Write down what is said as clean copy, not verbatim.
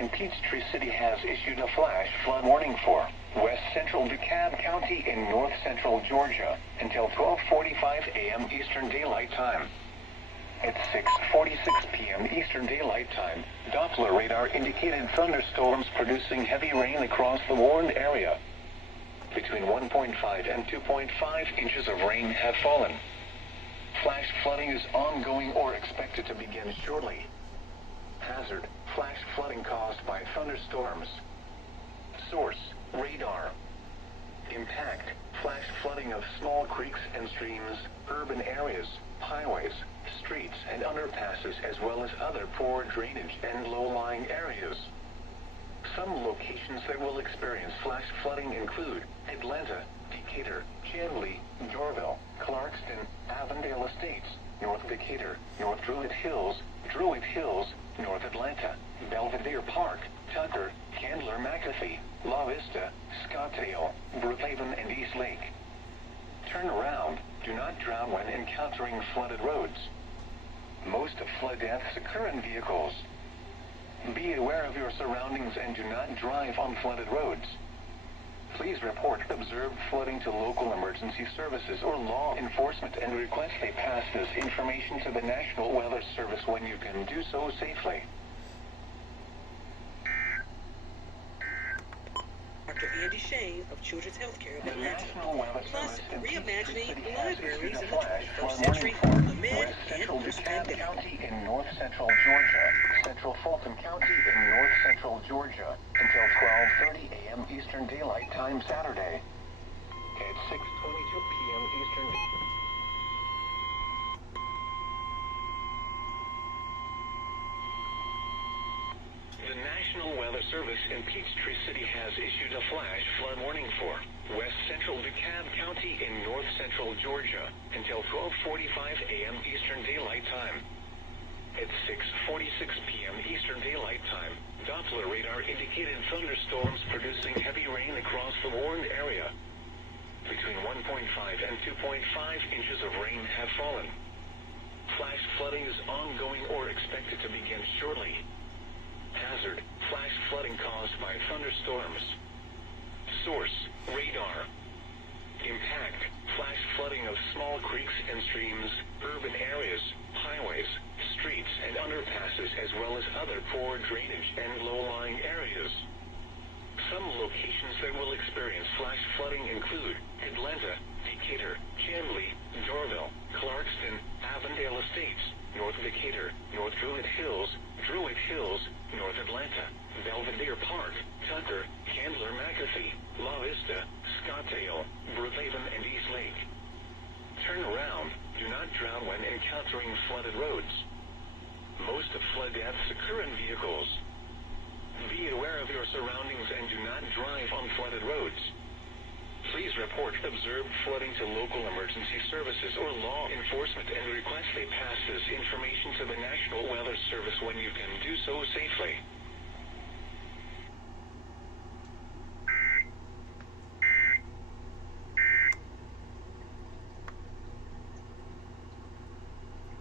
in Peachtree City has issued a flash flood warning for west central DeKalb County in north central Georgia until 12:45 a.m. Eastern Daylight Time. At 6:46 p.m. Eastern Daylight Time, Doppler radar indicated thunderstorms producing heavy rain across the warned area. Between 1.5 and 2.5 inches of rain have fallen. Flash flooding is ongoing or expected to begin shortly. Hazard: flash flooding caused by thunderstorms. Source: radar. Impact: flash flooding of small creeks and streams, urban areas, highways, streets and underpasses, as well as other poor drainage and low-lying areas. Some locations that will experience flash flooding include Atlanta, Decatur, Chamblee, Dorville, Clarkston, Avondale Estates, North Decatur, North Druid Hills, North Atlanta, Belvedere Park, Tucker, Candler McAfee, La Vista, Scottsdale, Brookhaven and East Lake. Turn around. Do not drown when encountering flooded roads. Most of flood deaths occur in vehicles. Be aware of your surroundings and do not drive on flooded roads. Please report observed flooding to local emergency services or law enforcement and request they pass this information to the National Weather Service when you can do so safely. Dr. Andy Shane of Children's Healthcare of The Atlanta. National Weather Plus, Service in reimagining Peachtree City has libraries issued in a the flash 21st flood century warning for amid west and central DeKalb post-pandemic. County in north central Georgia, central Fulton County in north central Georgia until 12:30 a.m. Eastern Daylight Time Saturday. At 6:22 p.m. Eastern. The National Weather Service in Peachtree City has issued a flash flood warning for west central DeKalb County in north central Georgia until 12:45 a.m. Eastern Daylight Time. At 6:46 p.m. Eastern Daylight Time, Doppler radar indicated thunderstorms producing heavy rain across the warned area. Between 1.5 and 2.5 inches of rain have fallen. Flash flooding is ongoing or expected to begin shortly. Hazard: flash flooding caused by thunderstorms. Source: radar. Impact: flash flooding of small creeks and streams, urban areas, highways, streets and underpasses, as well as other poor drainage and low-lying areas. Some locations that will experience flash flooding include Atlanta, Decatur, Chamblee, Dorville, Clarkston, Avondale Estates, North Decatur, North Druid Hills, North Atlanta, Belvedere Park, Tucker, Candler McAfee, La Vista, Scottsdale, Brookhaven and East Lake. Turn around. Do not drown when encountering flooded roads. Most of flood deaths occur in vehicles. Be aware of your surroundings and do not drive on flooded roads. Please report observed flooding to local emergency services or law enforcement and request they pass this information to the National Weather Service when you can do so safely.